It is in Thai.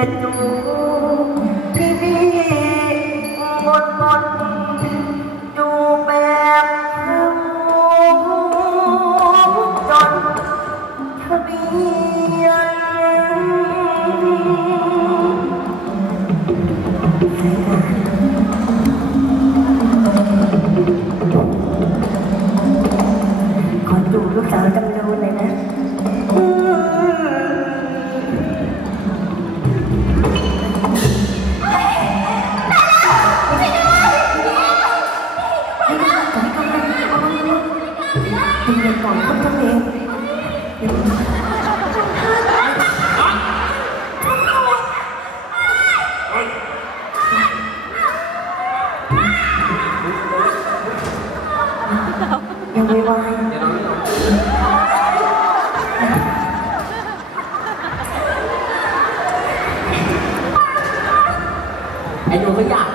จะ เองยังไม่วายไอ้หนูก็อยาก